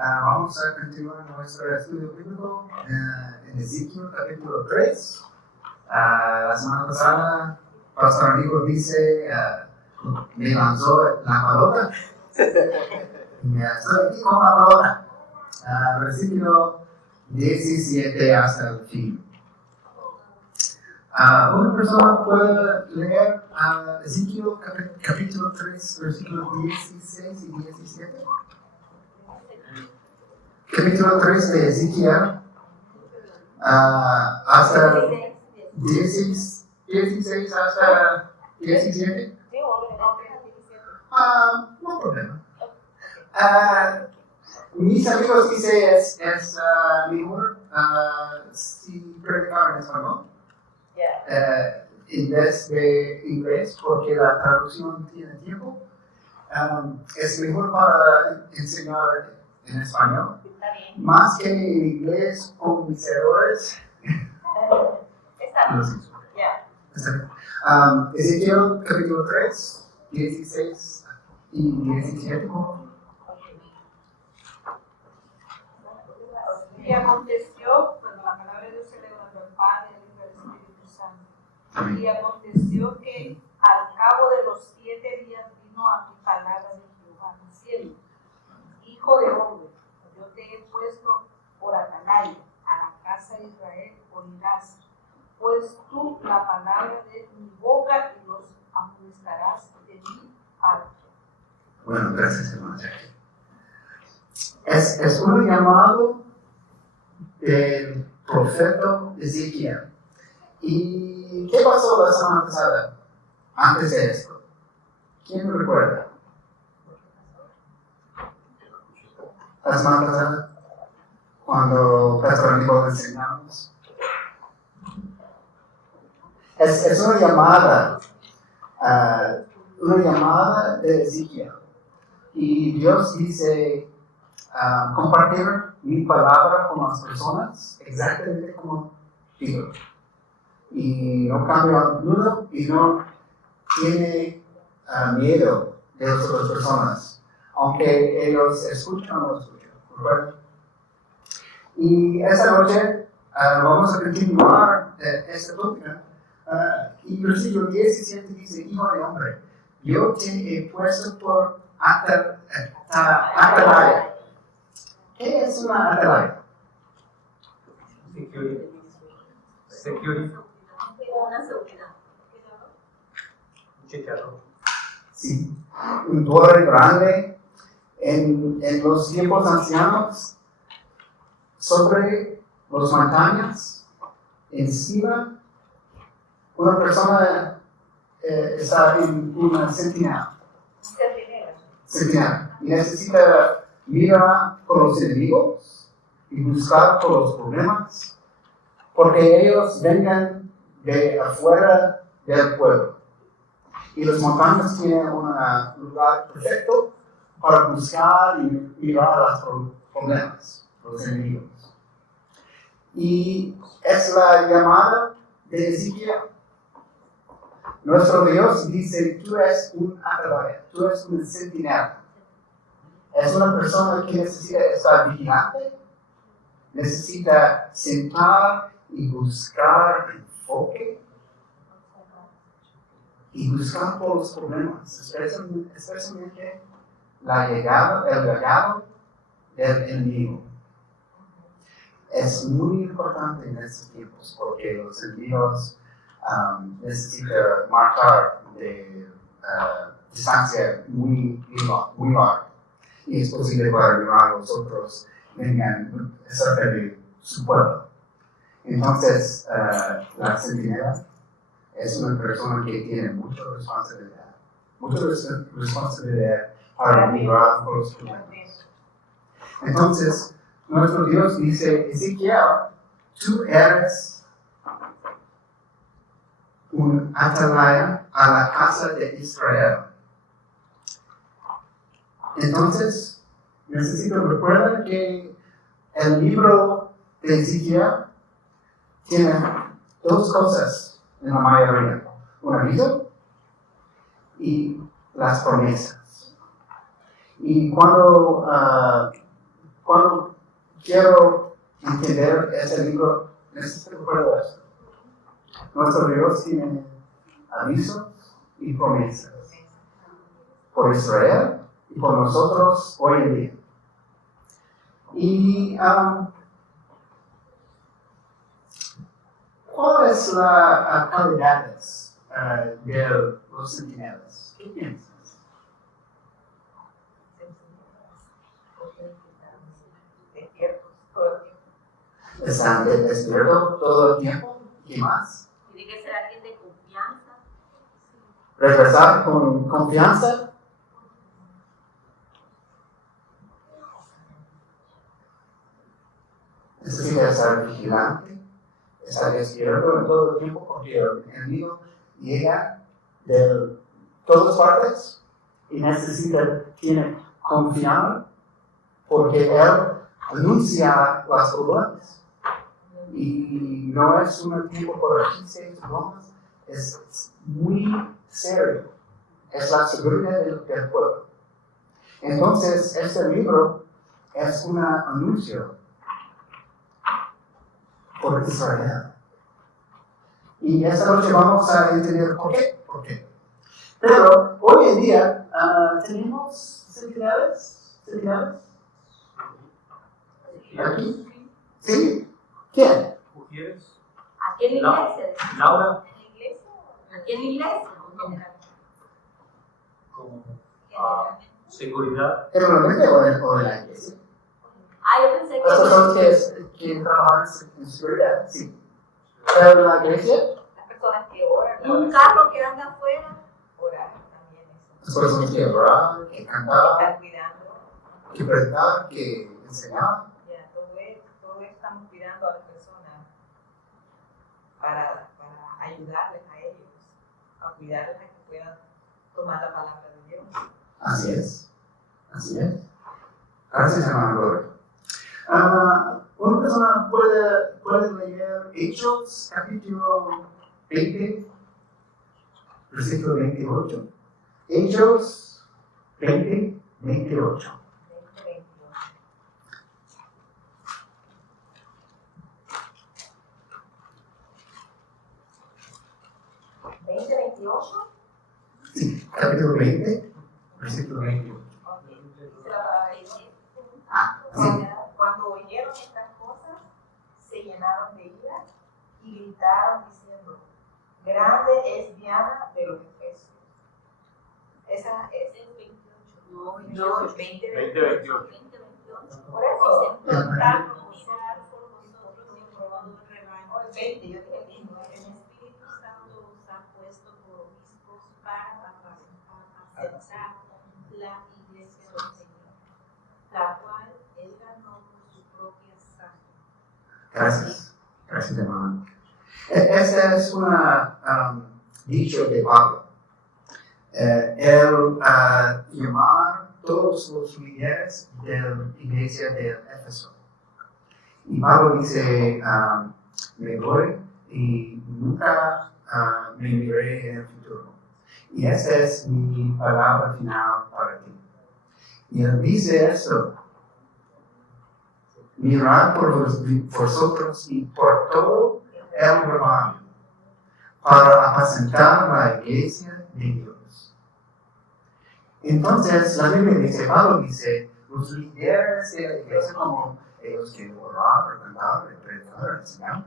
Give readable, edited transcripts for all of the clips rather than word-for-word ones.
Vamos a continuar nuestro estudio bíblico en Ezequiel capítulo 3. La semana pasada, Pastor Amigo dice, me lanzó la pelota. Y estoy aquí con la pelota. Versículo 17 hasta el fin. Una persona puede leer Ezequiel capítulo 3, versículos 16 y 17. Capítulo 3 de Ezequiel hasta 16 hasta 17. No problema. Mis amigos dicen es mejor si predicar en español en vez de inglés, porque la traducción tiene tiempo. Es mejor para enseñar en español, más que en inglés con mis errores. Ezequiel capítulo 3, 16 y 17. Y aconteció, cuando la palabra de Dios se levantó al Padre, al Hijo y al Espíritu Santo. Y aconteció que al cabo de los 7 días vino a mi palabra de Jehová, diciendo: Hijo de hombre, yo te he puesto por atalaya a la casa de Israel, oirás pues tú la palabra de mi boca y los amonestarás de mi parte. Bueno, gracias, hermano. Es un llamado del profeta Ezequiel. ¿Y qué pasó la semana pasada antes de esto? ¿Quién me recuerda? La semana pasada, cuando Pastor Amigo enseñamos. Es una llamada de Ezequiel. Y Dios dice, compartir mi palabra con las personas exactamente como digo. Y no cambia duda y no tiene miedo de las otras personas, aunque ellos escuchan o no escuchan. ¿Verdad? Y esta noche vamos a continuar esta tópica. Y versículo 17 dice: Hijo de hombre, yo te he puesto por atalaya. ¿Qué es una atalaya? Security. Sí, un torre grande en los tiempos ancianos, sobre las montañas, encima. Una persona está en una sentinela. Y necesita mirar por los enemigos y buscar por los problemas, porque ellos vengan de afuera del pueblo. Y las montañas tienen un lugar perfecto para buscar y mirar los problemas, los enemigos. Y es la llamada de Ezequiel. Nuestro Dios dice: tú eres un atalaya, tú eres un centinela. Es una persona que necesita estar vigilante, necesita sentar y buscar enfoque y buscar por los problemas, especialmente el legado del enemigo. Es muy importante en estos tiempos porque los enemigos necesita marcar de distancia muy larga. Y es posible para llevar a los otros vengan cerca de su pueblo. Entonces, la centinela es una persona que tiene mucha responsabilidad para librar por los problemas. Entonces, nuestro Dios dice: Ezequiel, tú eres un atalaya a la casa de Israel. Entonces, necesito recordar que el libro de Ezequiel tiene dos cosas en la mayoría: un aviso y las promesas. Y cuando cuando quiero entender ese libro, necesito recordar esto. Nuestro Dios tiene avisos y promesas por Israel y por nosotros hoy en día. Y ¿cuál es la calidades de los centinelas? ¿Qué piensas? ¿Están despiertos todo el tiempo? ¿Qué más? Tiene que ser alguien de confianza. ¿Regresar con confianza? Necesita estar vigilante, estar despierto en todo el tiempo porque el enemigo llega de todas partes y tiene que confiar porque él anuncia las problemas. Y no es un tiempo por chistes y bromas, es muy serio. Es la seguridad del pueblo. Entonces, este libro es un anuncio por Israel. Y esta noche vamos a entender por qué. Pero hoy en día, ¿tenemos centinelas? ¿Aquí? ¿Sí? ¿Quién? ¿Mujeres? Aquí en la iglesia. Laura, ¿En la iglesia? Aquí en la iglesia. como seguridad. ¿Generalmente o en la iglesia? Ah, yo pensé Las personas que trabajan en seguridad, sí. Pero en la iglesia, Las personas que oran. un carro que anda afuera. Orar también las eso. personas que oraban, que cantaban, Estar cuidando. que predicaban, que enseñaban. Ya, todo esto estamos cuidando a las personas para ayudarles a ellos, a cuidarles a que puedan tomar la palabra de Dios. Así es. Gracias, hermano Gloria. Una persona puede leer Hechos, capítulo 20, versículo 28. Hechos 20, 28. 20:28. Sí, capítulo 20, versículo 28. Ok. Dice la palabra de Dios. Sí. Cuando oyeron estas cosas, se llenaron de ira y gritaron diciendo: grande es Diana de los Efesios. Esa es el 28. No, el 20:28. 20:28. Por eso. Contar con mirar por vosotros y por todo el rebaño. O el 20, yo dije el El 19. Espíritu Santo os ha puesto por obispos para apacentar la iglesia del Señor, la cual él ganó por su propia sangre. Gracias, hermano. Este es un dicho de Pablo. Él llamar todos los líderes de la iglesia de Éfeso. Y Pablo dice, me voy y nunca me miré en el futuro. Y esta es mi palabra final para ti. Y él dice esto. Mirad por vosotros y por todo el rebaño, para apacentar la iglesia de Dios. Entonces, la Biblia dice, Pablo dice, los líderes de la iglesia, como los que oraban, cantaban, predicaban, enseñaban,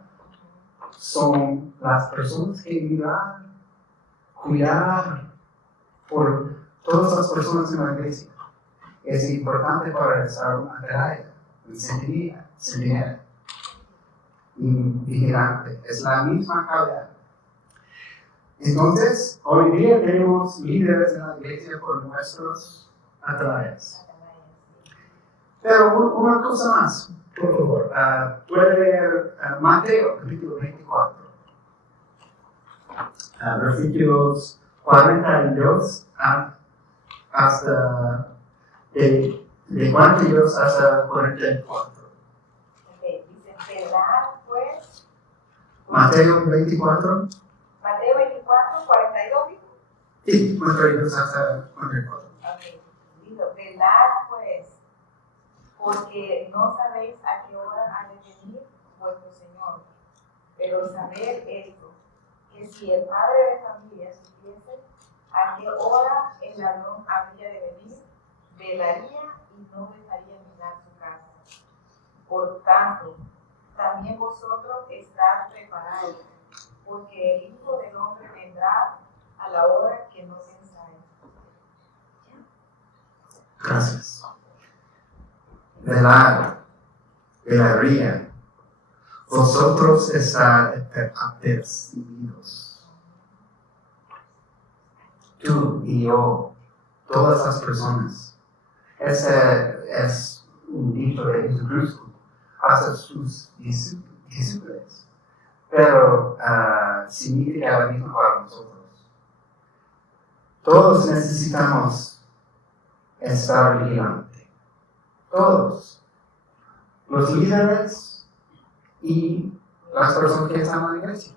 son las personas que mirar, cuidar por todas las personas en la iglesia. Es importante para estar una atalaya, un centinela y vigilante. Es la misma calidad. Entonces, hoy día tenemos líderes en la iglesia por nuestros atalayas. Pero una cosa más, por favor. Puede leer Mateo, capítulo 24. Versículos 42 hasta de 42 hasta 44. Dice, velar pues. Mateo 24. Mateo 24, 42, dijo. Sí, 42 hasta 44. Ok, listo. Velar pues, porque no sabéis a qué hora ha de venir vuestro Señor. Pero sabed esto, que si el padre de familia supiese a qué hora el ladrón habría de venir, velaría y no dejaría mirar su casa. Por tanto, también vosotros estad preparados, porque el Hijo del Hombre vendrá a la hora que no pensáis. Gracias. Velar, velaría. Vosotros estad apercibidos. Tú y yo, todas las personas. Ese es un dicho de Jesucristo hacia sus discípulos. Pero significa lo mismo para nosotros. Todos necesitamos estar vigilantes. Todos. Los líderes y las personas que están en la iglesia.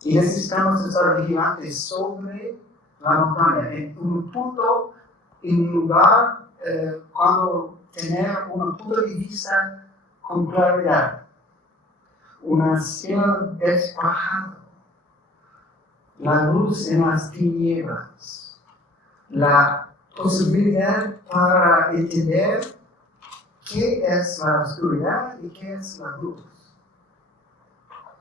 Y necesitamos estar vigilantes sobre la montaña, en un punto, en un lugar, cuando tener un punto de vista con claridad. Una cielo despejado, la luz en las tinieblas, la posibilidad para entender qué es la oscuridad y qué es la luz.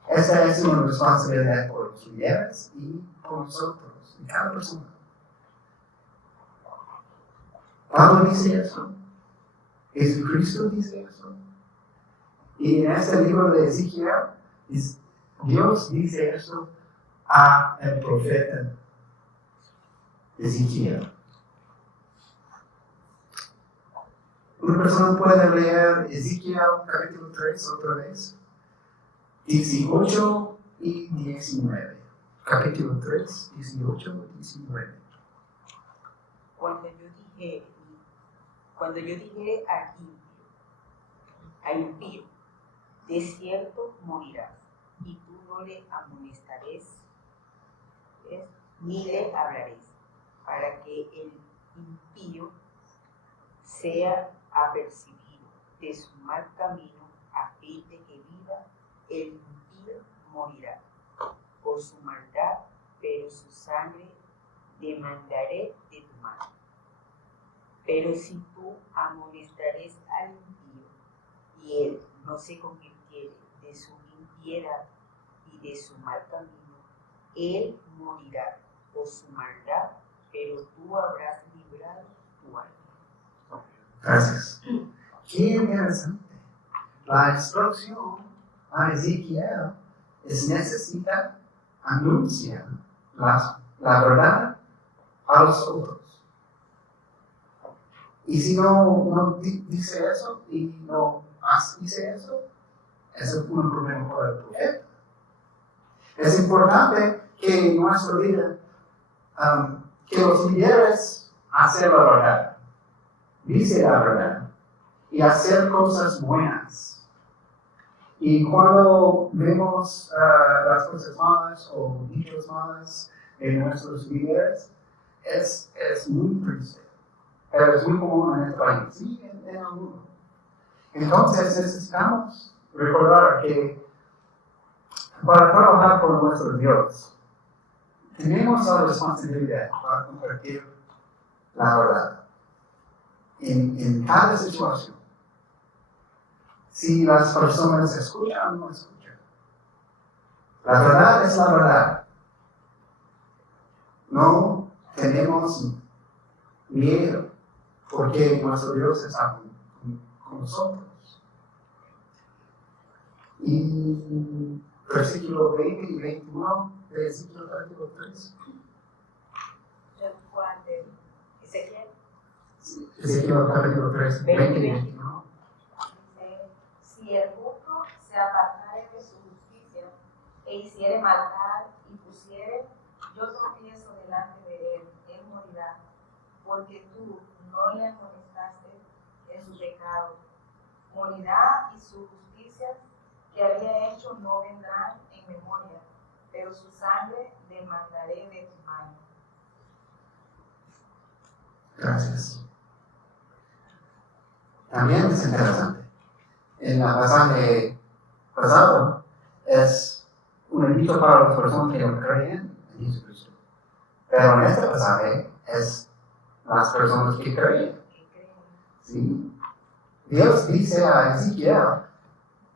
Esta es una responsabilidad por los líderes y por nosotros, y cada persona. Pablo dice eso, Jesucristo dice eso. Y en este libro de Ezequiel, Dios dice eso a el profeta Ezequiel. Una persona puede leer Ezequiel capítulo 3 otra vez, 18 y 19. Capítulo 3, 18 y 19. Cuando yo dije a impío, de cierto morirás, y tú no le amonestaréis, ni le hablaréis, para que el impío sea apercibido de su mal camino, a fin de que viva. El impío morirá por su maldad, pero su sangre demandaré de tu mano. Pero si tú amonestares al impío, y él no se convirtiere de su impiedad y de su mal camino, él morirá por su maldad, pero tú habrás librado tu alma. Gracias. Qué interesante. La instrucción a Ezequiel necesita anunciar la verdad a los otros. Y si no dice eso y no dice eso, es un problema para el profeta. Es importante que en nuestra vida, que los líderes hacen la verdad, dice la verdad, y hacer cosas buenas. Y cuando vemos las cosas malas o dichos malas en nuestros líderes, es muy triste. Pero es muy común en este país, sí, en el mundo. Entonces necesitamos recordar que para trabajar con nuestro Dios, tenemos la responsabilidad para compartir la verdad en cada situación. Si las personas escuchan o no escuchan. La verdad es la verdad. No tenemos miedo porque nuestro Dios está con nosotros. Y versículo 20 y 21 de Ezequiel capítulo 3. Ezequiel. Ezequiel capítulo 3, 20 y 21. Si el justo se apartare de su justicia e hiciere maldad y pusiere, yo confieso delante de él morirá, porque tú no le amonestaste en su pecado. Morirá y sus justicias que había hecho no vendrán en memoria, pero su sangre demandaré de tu mano. Gracias. también es interesante. En el pasaje pasado es un invito para las personas que no creen en Jesucristo. Pero en este pasaje es las personas que creen. ¿Sí? Dios dice a Ezequiel,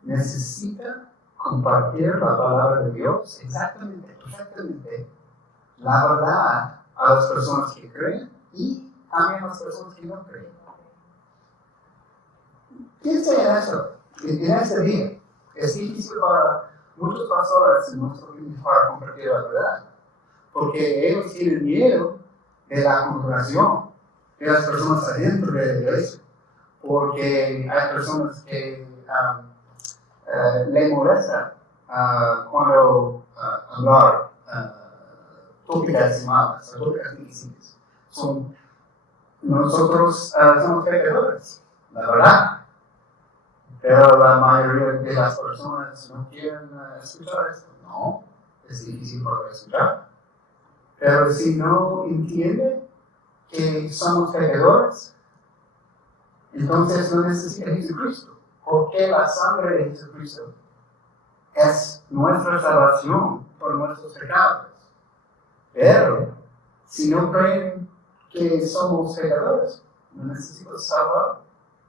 necesita compartir la palabra de Dios exactamente, perfectamente, la verdad a las personas que creen y también a las personas que no creen. Piensa en eso, en este día. Es difícil para muchos pastores en nuestro país para compartir la verdad, porque ellos tienen miedo de la congregación, de las personas adentro de la iglesia, porque hay personas que le molesta cuando hablar tópicas malas, tópicas difíciles. Nosotros somos pecadores, la verdad. Pero la mayoría de las personas no quieren escuchar esto. No, es difícil para escuchar. Pero si no entiende que somos pecadores, entonces no necesita Jesucristo. Porque la sangre de Jesucristo es nuestra salvación por nuestros pecados. Pero si no creen que somos pecadores, no necesitamos salvar,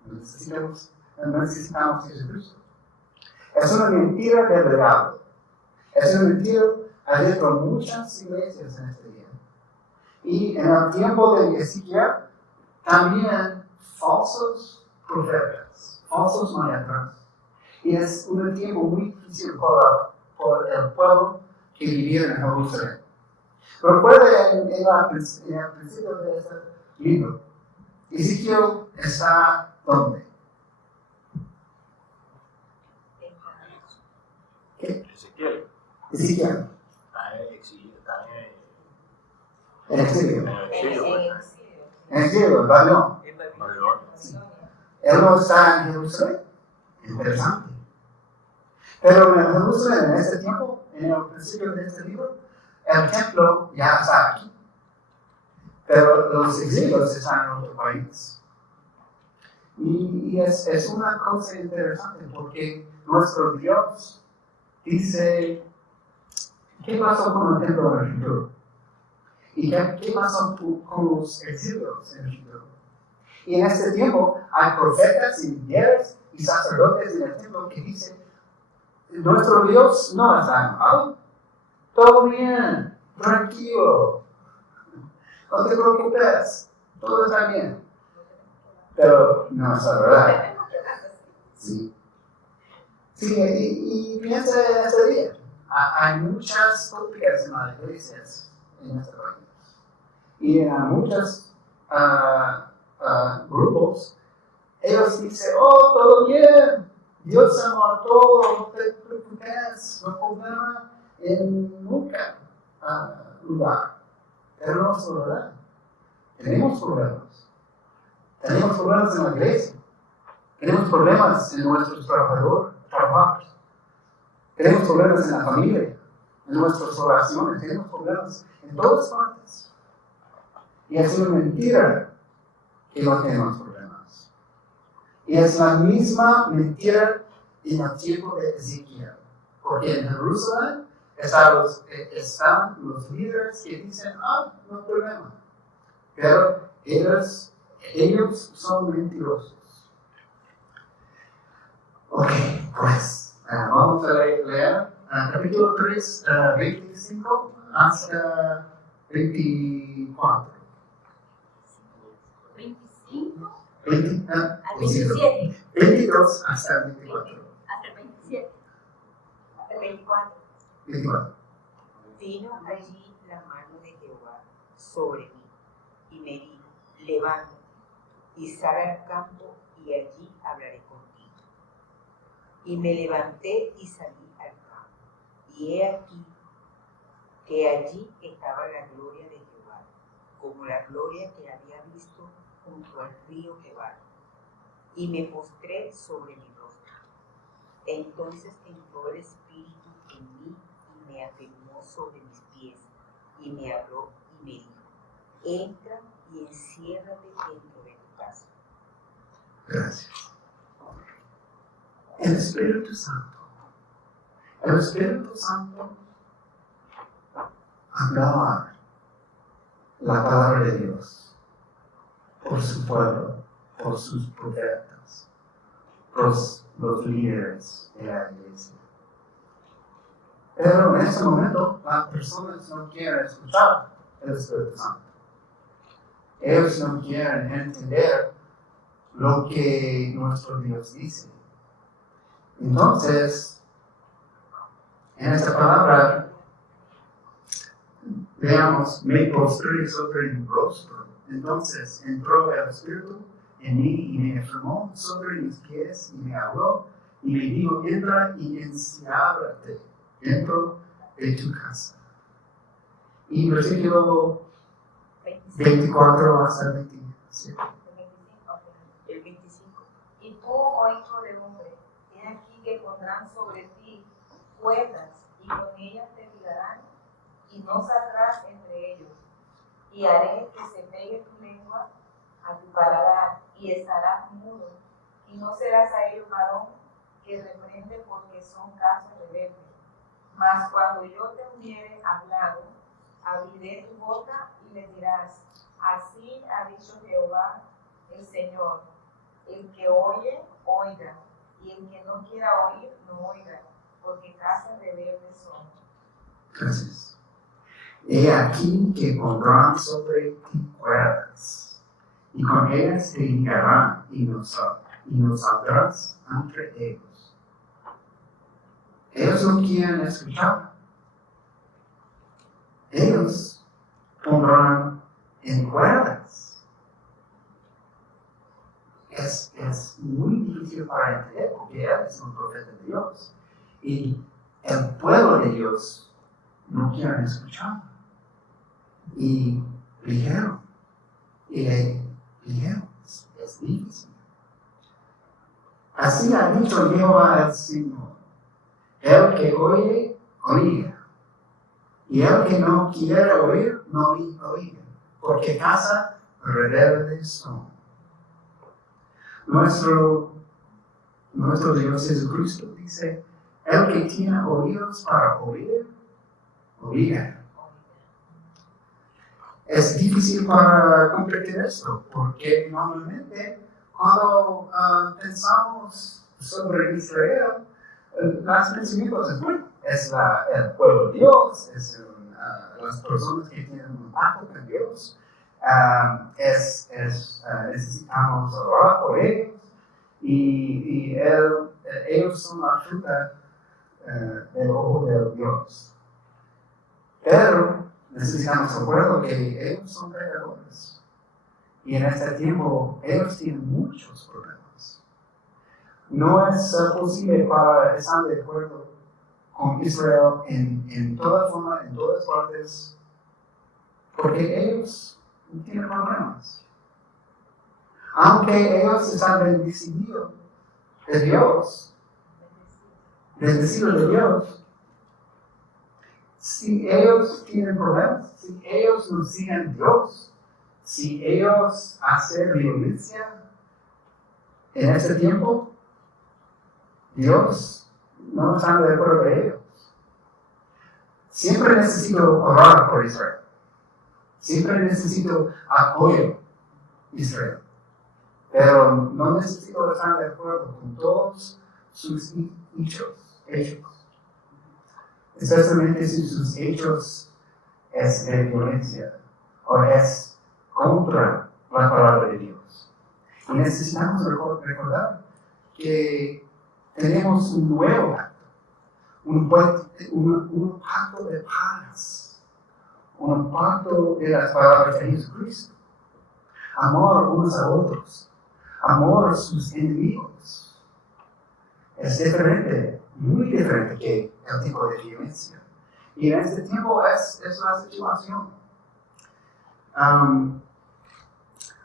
no necesitamos Jesucristo. Es una mentira del diablo. Es una mentira adentro de muchas iglesias en este día. Y en el tiempo de Ezequiel, también falsos profetas, falsos maestros. Y es un tiempo muy difícil por el pueblo que vivía en Jerusalén. Recuerda en el principio de este libro, Ezequiel está ¿dónde? ¿Qué? Ezequiel. Ezequiel. Está en exilio. Está En exilio. en exilio. En exilio, en Babilonia. Babilonia. Él no está en Jerusalén. Interesante. Pero en Jerusalén, en este tiempo, en el principio de este libro, el templo ya está aquí. Pero los exilios están en otro país. Y es una cosa interesante porque nuestro Dios dice, ¿qué pasó con el templo en el futuro? ¿Y qué pasó con los exilios en el futuro? Y en este tiempo hay profetas y líderes y sacerdotes en el templo que dicen, nuestro Dios no está enojado, todo bien, tranquilo, no te preocupes, todo está bien. Pero no es la verdad. Sí. Sí, y piensa en este día. Hay muchas tópicas en las iglesias en este país. Y en muchos grupos, ellos dicen, oh, todo bien, Dios ama a todos, no te preocupes, no hay problema en nunca lugar. Pero no es verdad. Tenemos problemas. Tenemos problemas en la iglesia. Tenemos problemas en nuestros trabajos. Tenemos problemas en la familia, en nuestras relaciones. Tenemos problemas en todas partes. Y es una mentira que no tenemos problemas. Y es la misma mentira en el tiempo de Ezequiel. Porque en Jerusalén están los líderes que dicen, no hay problema. Pero ellos son mentirosos. Ok, pues vamos a leer capítulo 3, 25 hasta 24. 25 20, al 27. 22 hasta 24. Hasta el 27. Hasta el 24. 24. Vino allí la mano de Jehová sobre mí y me dijo, levántate y sal al campo y allí hablaré contigo. Y me levanté y salí al campo. Y he aquí que allí estaba la gloria de Jehová, como la gloria que había visto junto al río Quebar. Y me postré sobre mi rostro. Entonces entró el Espíritu en mí y me afirmó sobre mis pies, y me habló y me dijo, entra y enciérrate dentro de tu casa. Gracias. El Espíritu Santo. El Espíritu Santo hablaba la palabra de Dios por su pueblo, por sus profetas, por los líderes de la iglesia. Pero en ese momento las personas no quieren escuchar el Espíritu Santo. Ellos no quieren entender lo que nuestro Dios dice. Entonces, en esta palabra, veamos, me postré sobre mi rostro. Entonces entró el Espíritu en mí y me afirmó sobre mis pies y me habló y me dijo, entra y enciérrate dentro de tu casa. Y versículo 24 hasta 27. El 25. Y tú, oh hijo de hombre, he aquí que pondrán sobre ti cuerdas, y con ellas te ligarán, y no saldrás entre ellos. Y haré que se pegue tu lengua a tu paladar, y estarás mudo, y no serás a ellos varón que reprende porque son casas rebeldes. Mas cuando yo te hubiere hablado, abriré tu boca y le dirás, así ha dicho Jehová el Señor, el que oye, oiga, y el que no quiera oír, no oiga, porque casas rebeldes son. Gracias. He aquí que pondrán sobre ti cuerdas, y con ellas te ligarán, y no saldrás entre ellos. Ellos no quieren escuchar. Ellos pondrán en cuerdas. Es muy difícil para entender porque él es un profeta de Dios. Y el pueblo de Dios no quiere escuchar. Y dijeron, es difícil. Así ha dicho Jehová el Señor. El que oye, oiga. Y el que no quiere oír, no oiga. Porque casa rebeldes son. Nuestro Dios Jesucristo dice, el que tiene oídos para oír, oiga. Es difícil para comprender esto, porque normalmente cuando pensamos sobre Israel, los pensamientos es bueno, es el pueblo de Dios, es las personas que tienen un pacto con Dios, necesitamos orar por ellos y ellos son la fruta del ojo de Dios. Pero necesitamos acuerdo que ellos son pecadores y en este tiempo ellos tienen muchos problemas. No es posible para estar de acuerdo con Israel en toda forma, en todas partes, porque ellos tienen problemas. Aunque ellos están bendecidos de Dios, si ellos tienen problemas, si ellos no siguen a Dios, si ellos hacen violencia en este tiempo, Dios no está de acuerdo con ellos. Siempre necesito orar por Israel. Siempre necesito apoyo a Israel. Pero no necesito estar de acuerdo con todos sus hechos. Especialmente si sus hechos es de violencia o es contra la palabra de Dios. Y necesitamos recordar que tenemos un nuevo pacto, un pacto de paz, un pacto de las palabras de Jesucristo. Amor unos a otros, amor a sus enemigos. Es diferente, muy diferente que el tipo de violencia. Y en este tiempo es la situación.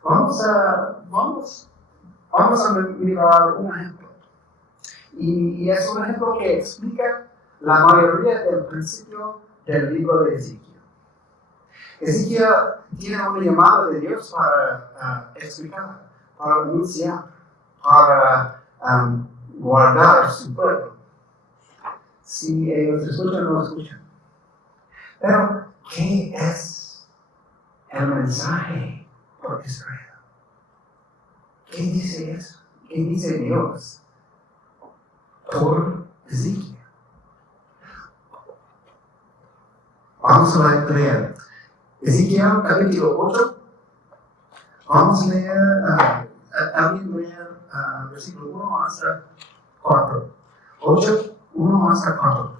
Vamos a mirar un ejemplo. Y es un ejemplo que explica la mayoría del principio del libro de Ezequiel. Ezequiel tiene una llamada de Dios para explicar, para anunciar, para guardar su pueblo. Si ellos escuchan o no escuchan. Pero, ¿qué es el mensaje por Israel? ¿Qué dice eso? ¿Qué dice Dios por Ezequiel? Vamos a leer Ezequiel capítulo 8. Vamos a leer, alguien leer versículo 1 hasta 4. 8, 1 hasta 4.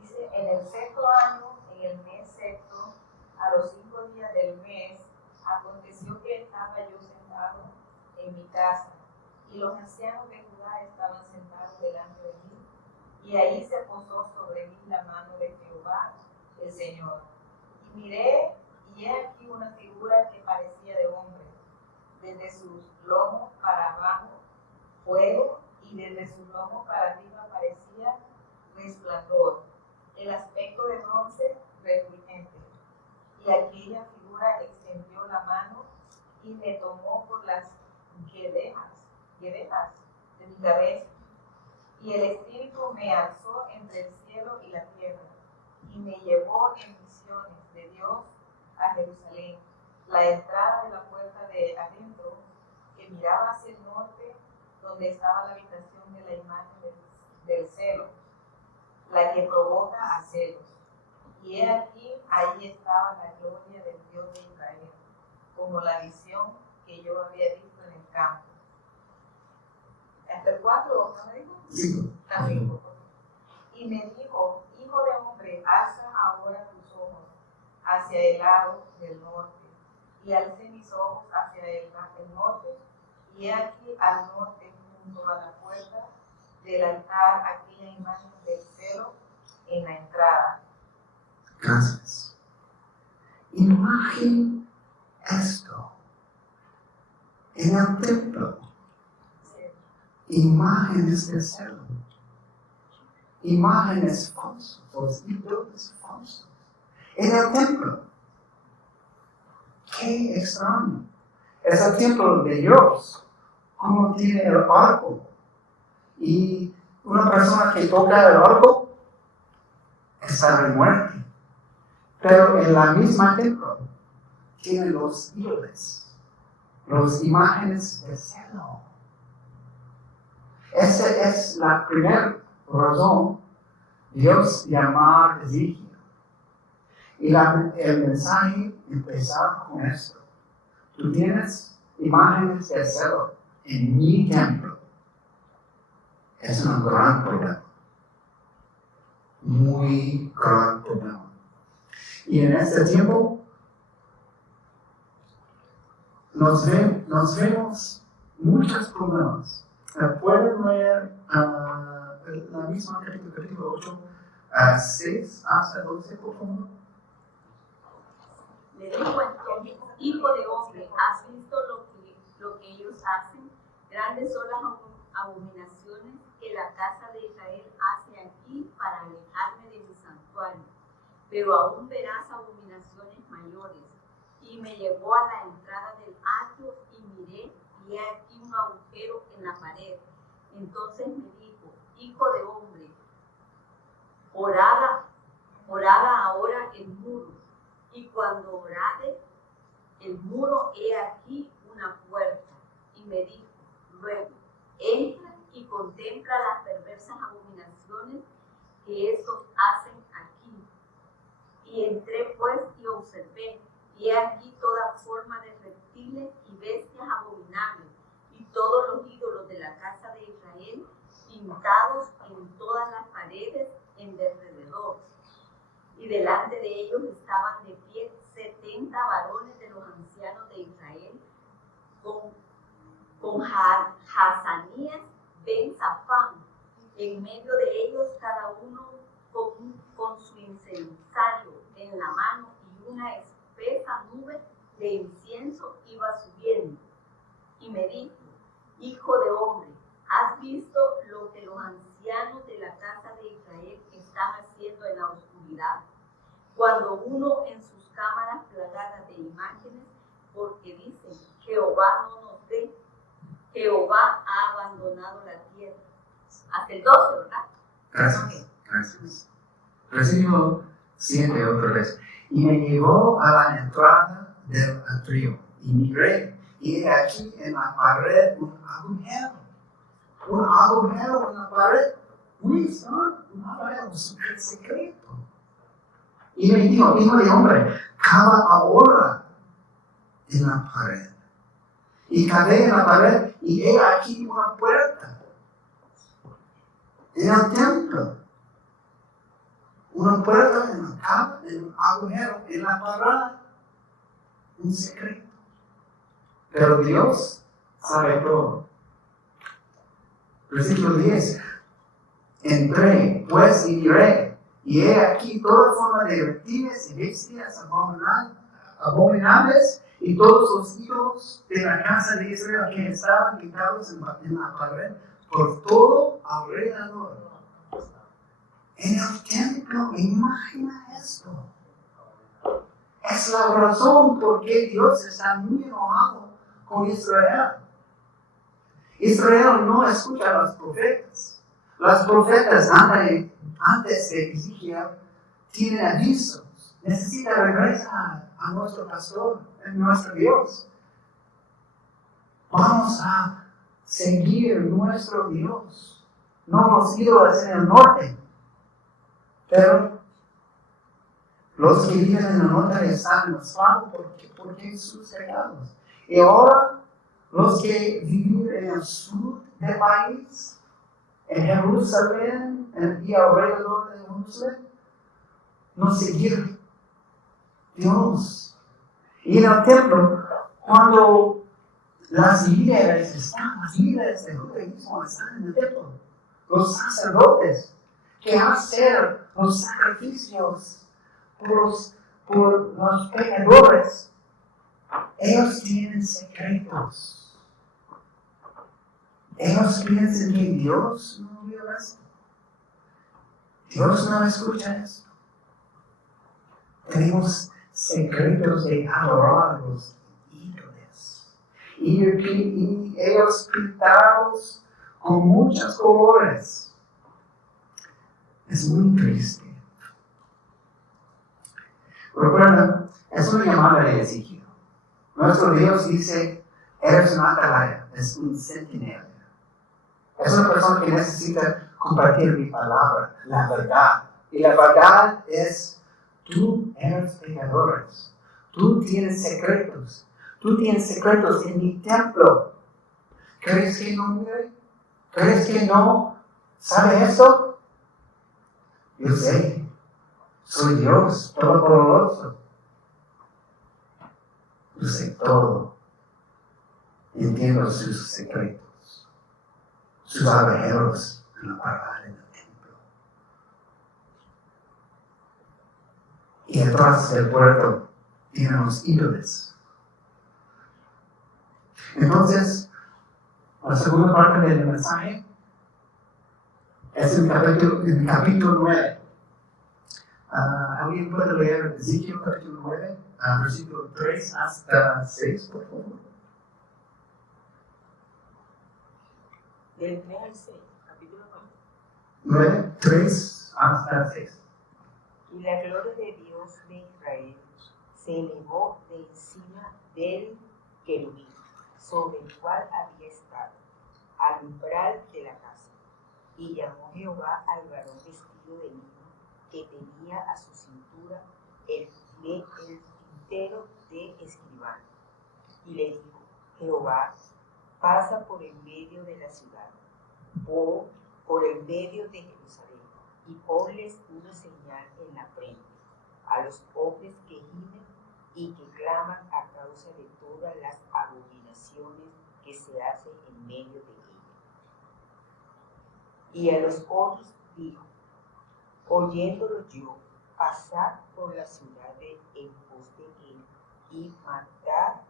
Dice, en el sexto año, en el mes sexto, a los 5 días del mes, aconteció que estaba yo sentado en mi casa, y los ancianos de Judá estaban sentados delante de mí, y ahí se posó sobre mí la mano de Jehová, el Señor. Y miré, y he aquí una figura que parecía de hombre, desde sus lomos para abajo, fuego, y desde sus lomos para arriba parecía resplandor, el aspecto de bronce refulgente. Y aquella figura extendió la mano y me tomó por las guedejas de mi cabeza. Y el Espíritu me alzó entre el cielo y la tierra, y me llevó en visiones de Dios a Jerusalén, la entrada de la puerta de adentro, que miraba hacia el norte, donde estaba la habitación de la imagen del celo, la que provoca a celos. Y he aquí, ahí estaba la gloria del Dios de Israel, como la visión que yo había visto en el campo. ¿Hasta el 4 no me dijo? 5. Hasta 5. Y me dijo, hijo de hombre, alza ahora tus ojos hacia el lado del norte. Y alcé mis ojos hacia el norte, y he aquí al norte, junto a la puerta del altar, aquella imagen del celo en la entrada. Gracias. Imagina esto en el templo. Imágenes de celo. Imágenes falsas, los ídolos falsos. En el templo. Qué extraño. Es el templo de Dios. Como tiene el arco. Y una persona que toca el arco está de muerte. Pero en la misma templo tiene los ídolos, las imágenes de celo. Esa es la primera razón Dios llamar a Ezequiel. Y el mensaje empezar con esto. Tú tienes imágenes de celo en mi templo. Es un gran problema. Muy gran problema. Y en este tiempo nos vemos muchos problemas. ¿Pueden leer la misma capítulo 8, 6 hasta 12, por favor? Le dijo entonces, hijo de hombre, ¿has visto lo que ellos hacen? Grandes son las abominaciones que la casa de Israel hace aquí para alejarme de mi santuario. Pero aún verás abominaciones mayores. Y me llevó a la entrada del atrio y miré, y he aquí un agujero en la pared. Entonces me dijo, hijo de hombre, orada ahora el muro. Y cuando orade el muro, he aquí una puerta. Y me dijo, luego, entra y contempla las perversas abominaciones que estos hacen aquí. Y entré pues y observé, y he aquí toda forma de reptiles y bestias abominables, y todos los ídolos de la casa de Israel, pintados en todas las paredes en derredor. Y delante de ellos estaban de pie 70 varones de los ancianos de Israel, con Hazanías ben Safán, en medio de ellos cada uno con su incensario en la mano, y una espesa nube de incienso iba subiendo. Y me dijo, hijo de hombre, ¿has visto lo que los ancianos de la casa de Israel están haciendo en la oscuridad oscuridad, cuando uno en sus cámaras plagadas de imágenes, porque dicen, Jehová no nos ve, Jehová ha abandonado la tierra. Hasta el 12, ¿verdad? Gracias, gracias. Versículo 7 otra vez. Y me llevó a la entrada del atrio y miré, y he aquí en la pared un agujero en la pared. Muy extraño, un agujero, un secreto. Y me dijo, hijo de hombre, cava ahora en la pared. Y cavé en la pared, y he aquí una puerta en el templo. Una puerta en la cava, en un agujero en la pared. Un secreto. Pero Dios sabe todo. Versículo 10. Entré, pues, y miré, y he aquí toda forma de reptiles y bestias abominables, y todos los ídolos de la casa de Israel que estaban pintados en la pared por todo alrededor. En el templo, imagina esto. Es la razón por qué Dios está muy enojado con Israel. Israel no escucha a los profetas. Los profetas antes de Ezequiel tienen avisos. Necesita regresar a nuestro pastor, a nuestro Dios. Vamos a seguir nuestro Dios. No los ídolos en el norte. Pero los que viven en el norte están esclavos porque sus pecados. Y ahora los que viven en el sur del país, en Jerusalén y alrededor de Jerusalén, no seguir Dios. Y en el templo, cuando las líderes del judaísmo están en el templo, los sacerdotes que hacen los sacrificios por los pecadores, ellos tienen secretos. Ellos piensan que Dios no vio esto. Dios no escucha esto. Tenemos secretos de adorar a los ídolos. Y ellos pintados con muchos colores. Es muy triste. Recuerda, es una llamada de Ezequiel. Nuestro Dios dice, eres un atalaya, es un centinela. Es una persona que necesita compartir mi palabra, la verdad. Y la verdad es, tú eres pecador. Tú tienes secretos. Tú tienes secretos en mi templo. ¿Crees que no mire? ¿Crees que no sabe eso? Yo sé. Soy Dios, todopoderoso. Yo sé todo. Entiendo sus secretos. Sus agujeros en la pared en el templo. Y atrás del puerto tienen los ídolos. Entonces, la segunda parte del mensaje es en el capítulo 9. ¿Alguien puede leer Ezequiel capítulo 9, versículo 3 hasta 6, por favor? Del 3 al 6, capítulo 9, 3 hasta 6. Y la gloria de Dios de Israel se elevó de encima del querubín, sobre el cual había estado, al umbral de la casa. Y llamó Jehová al varón vestido de lino, que tenía a su cintura el tintero de escribano. Y le dijo, Jehová, pasa por el medio de la ciudad, por el medio de Jerusalén, y ponles una señal en la frente a los hombres que gimen y que claman a causa de todas las abominaciones que se hacen en medio de ella. Y a los otros dijo, oyéndolo yo, pasad por la ciudad en pos de él y matad,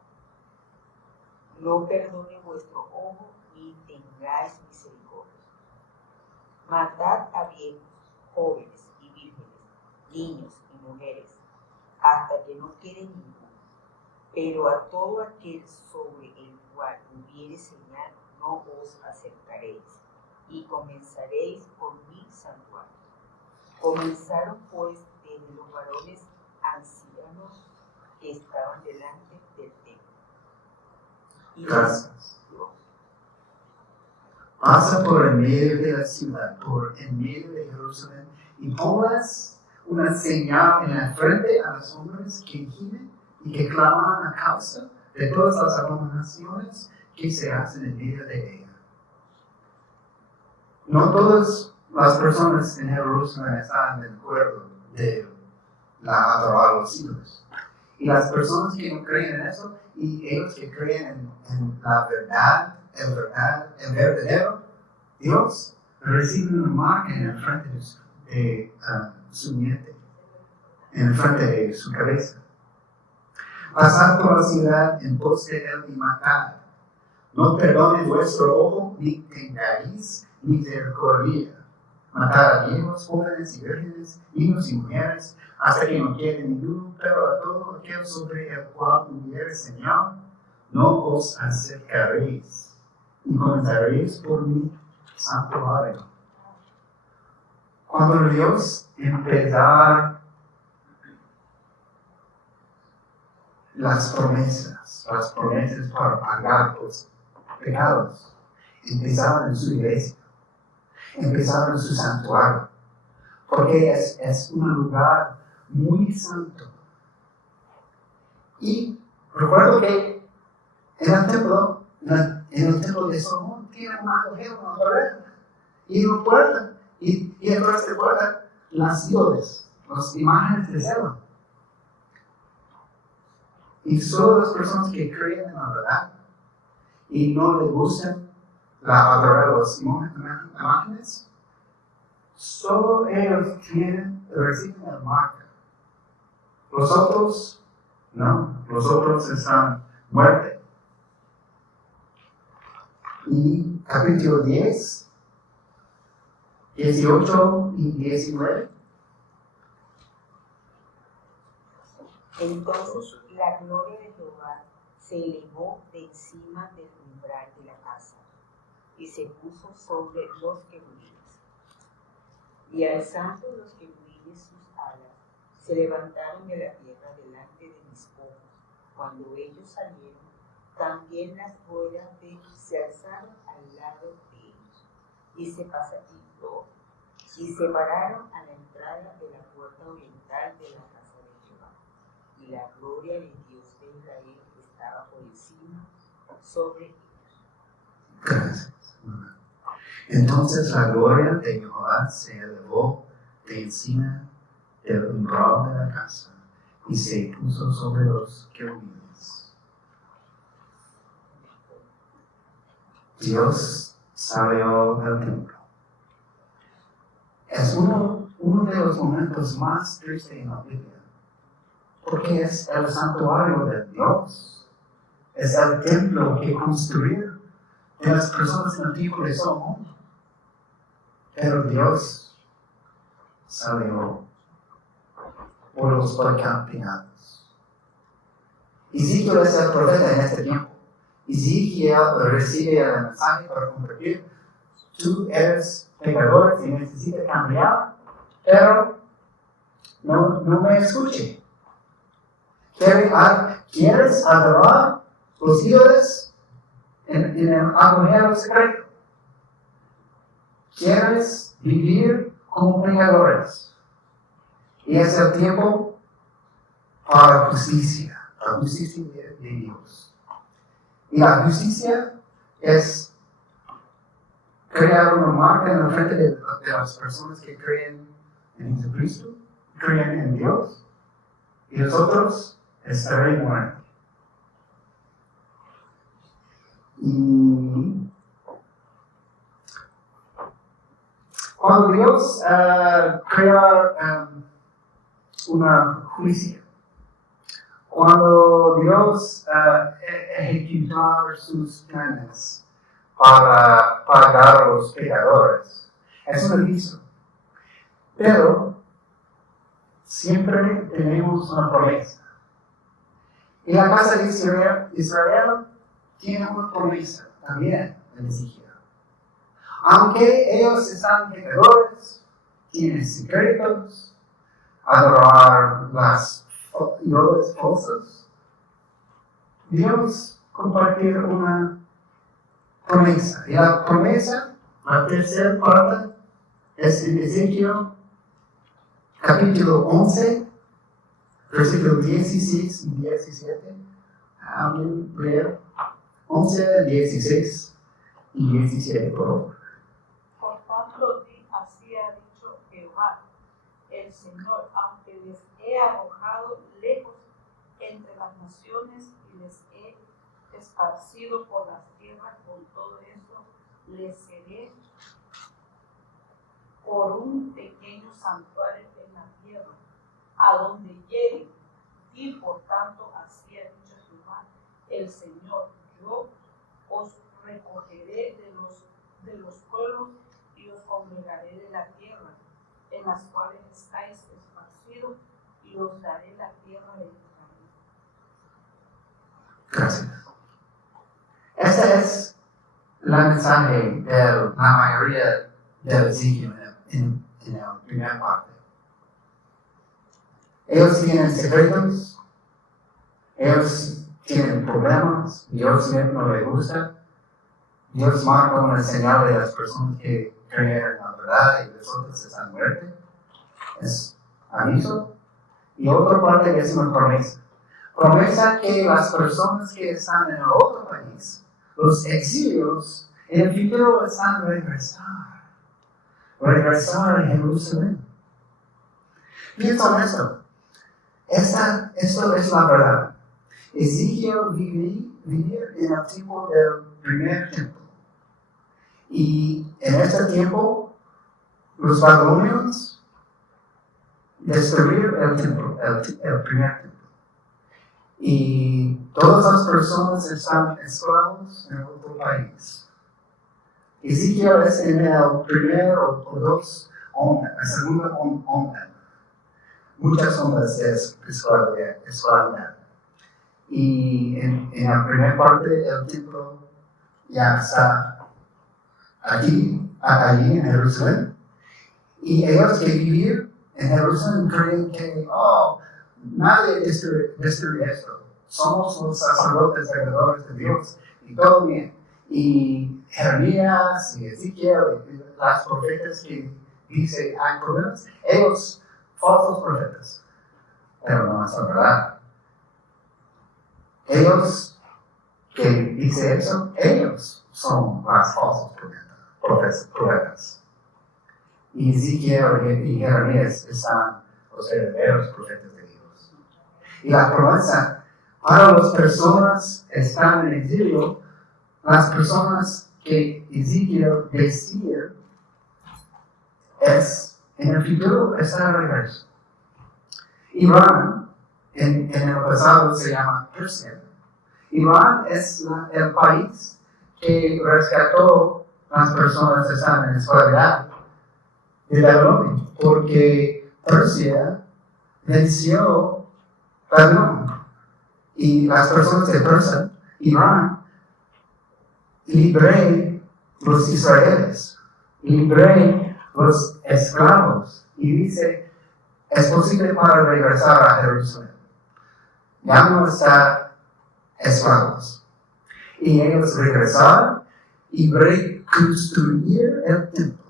no perdone vuestro ojo ni tengáis misericordia. Matad a viejos, jóvenes y vírgenes, niños y mujeres, hasta que no quede ninguno. Pero a todo aquel sobre el cual hubiere señal, no os acercaréis, y comenzaréis por mi santuario. Comenzaron pues desde los varones ancianos que estaban delante del templo. Y Gracias. Pasa por en medio de la ciudad, por en medio de Jerusalén, y ponlas una señal en la frente a los hombres que gimen y que claman a causa de todas las abominaciones que se hacen en medio de ella. No todas las personas en Jerusalén están de acuerdo de la adorar a los ídolos. Y las personas que no creen en eso, y ellos que creen en la verdad, el verdadero Dios, reciben una marca en el frente de su diente, en el frente de su cabeza. Pasad por la ciudad en pos de él y matad. No perdone vuestro ojo, ni tengáis misericordia. Matad a viejos, jóvenes y vírgenes, niños y mujeres, hasta que no quede ninguno, pero a todo aquel sobre el cual hubiere señal, no os acercaréis, y comenzaréis por mi santuario. Cuando Dios empezar las promesas para pagar los pecados, empezaron en su iglesia, empezaron en su santuario, porque es un lugar muy santo. Y recuerdo que en el templo de Salomón tiene un agujero, una pared, y una puerta, y detrás de la puerta las ídolos, las imágenes de celo. Y solo las personas que creen en la verdad y no le gustan adorar las imágenes, solo ellos reciben la marca. Los otros, no, los otros están muertos. Y capítulo 10, 18 y 19. Entonces la gloria de Jehová se elevó de encima del umbral de la casa y se puso sobre los querubines. Y alzando los querubines sus alas, se levantaron de la tierra delante de mis ojos. Cuando ellos salieron, también las ruedas de ellos se alzaron al lado de ellos y se pararon a la entrada de la puerta oriental de la casa de Jehová. Y la gloria del Dios de Israel estaba por encima sobre ellos. Gracias. Entonces la gloria de Jehová se elevó de encima del umbral de la casa y se puso sobre los querubines. Dios salió del templo. Es uno de los momentos más tristes en la Biblia, porque es el santuario de Dios. Es el templo que construyeron de las personas en el tiempo de Salomón. Pero Dios salió por los pecados. Ezequiel es el profeta en este tiempo. Ezequiel recibe el mensaje para compartir. Tú eres pecador y necesitas cambiar, pero no me escuche. ¿Quieres adorar los ídolos en el agujero secreto? ¿Quieres vivir como pecadores? Y es el tiempo para justicia, la justicia de Dios. Y la justicia es crear una marca en la frente de las personas que creen en Jesucristo, creen en Dios, y los otros estarán muertos. Y cuando Dios crea una justicia, cuando Dios ejecutar sus planes para pagar a los pecadores, es un aviso. Pero siempre tenemos una promesa. Y la casa de Israel tiene una promesa también en Ezequiel. Aunque ellos están pecadores, tienen secretos, adorar las ídolos falsas, Dios compartir una promesa. Y la promesa, la tercera parte, es en Ezequiel capítulo 11, versículos 16 y 17. Alguien lea 11, 16 y 17, por favor. Por tanto, así ha dicho Jehová, el Señor, aunque les he arrojado lejos entre las naciones y les he esparcido por las tierras, con todo eso les seré por un pequeño santuario en la tierra, a donde lleguen. Y por tanto, así ha dicho Jehová, el Señor, yo os recogeré de los pueblos y os congregaré de la tierra en las cuales estáis esparcidos, y os daré la tierra de Israel. Gracias. Ese es el mensaje de la mayoría de Ezequiel en la primera parte. Ellos tienen secretos, ellos tienen problemas, Dios no le gusta. Dios marca una señal de las personas que creen en la verdad y las otras están muertas. Es aviso. Y otra parte es una promesa. Promesa que las personas que están en el otro país, los exilios, en el futuro están a regresar a Jerusalén. Piensa en esto. Esto es la verdad. Ezequiel vivía en el tiempo del primer templo. Y en este tiempo, los babilonios destruyeron el templo, el primer templo. Y todas las personas están esclavos en otro país. Ezequiel es en el primer o dos ondas, la segunda onda. Muchas ondas de esclavidad. Y en la primera parte el templo ya está allí en Jerusalén. Y ellos que vivían en Jerusalén creen que, nadie destruye esto. Somos los sacerdotes seguidores de Dios y todo bien. Y Jeremías y Ezequiel y las profetas que dicen hay problemas, ellos falsos profetas, pero no es la verdad. Ellos que dicen eso, ellos son los falsos profetas. Y Ezequiel y Jeremías están los verdaderos profetas de Dios. Y la promesa para las personas que están en exilio, las personas que Ezequiel decía es en el futuro está de regreso. Irán, en el pasado se llama Persia. Irán es el país que rescató a las personas que están en esclavitud de Babilonia, porque Persia venció Babilonia. Y las personas de Persia, Irán, libré los israelíes, libré los esclavos. Y dice, es posible para regresar a Jerusalén. Ya no está esclavos. Y ellos regresaron y reconstruir el templo.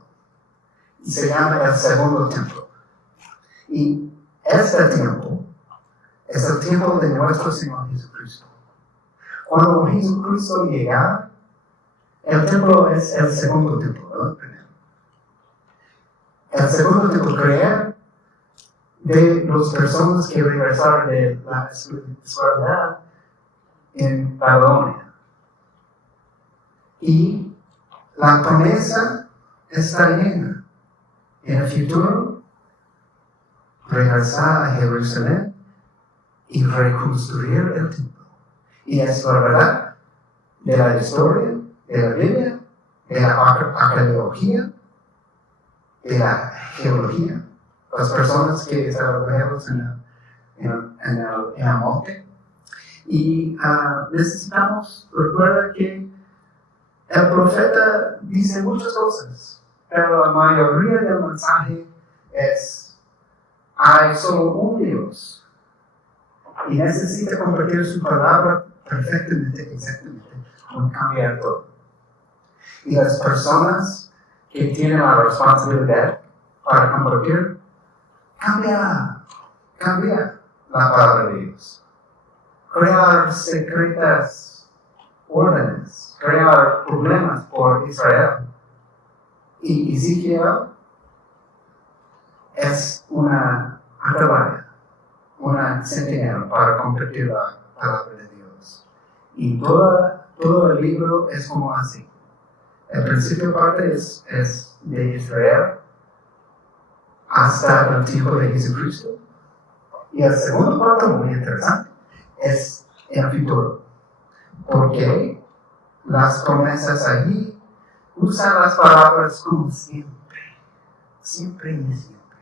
Y se llama el segundo templo. Y este tiempo es el tiempo de nuestro Señor Jesucristo. Cuando Jesucristo llega, el templo es el segundo templo, ¿no? El primero. El segundo templo crea de las personas que regresaron de la esclavitud en Babilonia. Y la promesa está llena. En el futuro, regresar a Jerusalén y reconstruir el templo. Y es la verdad de la historia, de la Biblia, de la arqueología, de la geología, las personas que estaban lejos en el monte. Y necesitamos, recuerda que el profeta dice muchas cosas, pero la mayoría del mensaje es: hay solo un Dios y necesita compartir su palabra perfectamente, exactamente, con cambiar todo. Y las personas que tienen la responsabilidad para compartir, cambiar la palabra de Dios. Crear secretas órdenes, crear problemas por Israel. Y Ezequiel es una atalaya, una centinela para compartir la palabra de Dios. Y todo el libro es como así. El principio parte es de Israel hasta el tiempo de Jesucristo. Y el segundo parte, muy interesante, es el futuro. Porque las promesas allí usan las palabras como siempre. Siempre y siempre.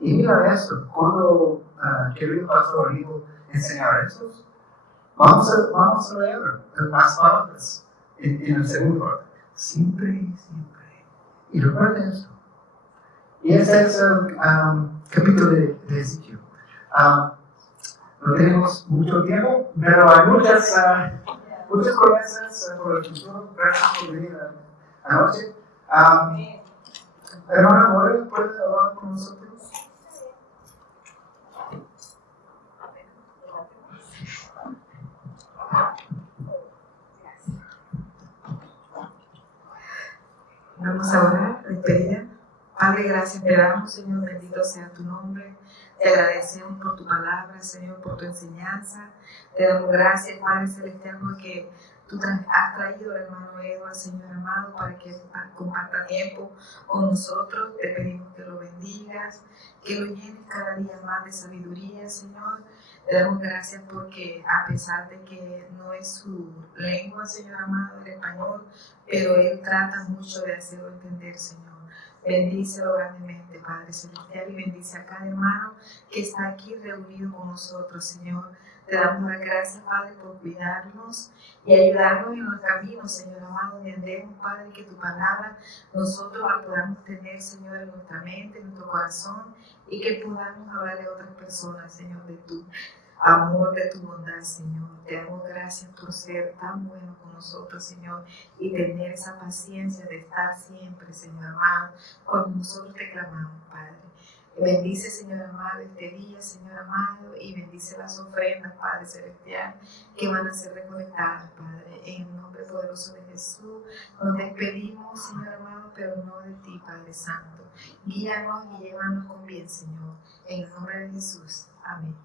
Y mira esto, cuando querido pastor Rigo enseñar esto, vamos a leer las palabras en el segundo parte. Siempre y siempre. Y recuerda esto. Y este es el capítulo de Ezequiel. No tenemos mucho tiempo, pero hay muchas promesas por el futuro. Gracias por venir anoche. Hermana More, ¿puedes hablar con nosotros? Vamos a orar, despedida. Padre, gracias te damos, Señor, bendito sea tu nombre. Te agradecemos por tu palabra, Señor, por tu enseñanza. Te damos gracias, Padre Celestial, porque tú has traído al hermano Edward, Señor amado, para que comparta tiempo con nosotros. Te pedimos que lo bendigas, que lo llenes cada día más de sabiduría, Señor. Te damos gracias porque a pesar de que no es su lengua, Señor amado, el español, pero Él trata mucho de hacerlo entender, Señor. Bendícelo grandemente, Padre Celestial, y bendice a cada hermano que está aquí reunido con nosotros, Señor. Te damos las gracias, Padre, por cuidarnos y ayudarnos en los caminos, Señor amado. Entendemos, Padre, que tu palabra nosotros la podamos tener, Señor, en nuestra mente, en nuestro corazón, y que podamos hablarle a otras personas, Señor, de tu amor, de tu bondad, Señor. Te damos gracias por ser tan bueno con nosotros, Señor, y tener esa paciencia de estar siempre, Señor amado, cuando nosotros te clamamos, Padre. Bendice, Señor amado, este día, Señor amado, y bendice las ofrendas, Padre Celestial, que van a ser recolectadas, Padre. En el nombre poderoso de Jesús, nos despedimos, Señor amado, pero no de ti, Padre Santo. Guíanos y llévanos con bien, Señor. En el nombre de Jesús. Amén.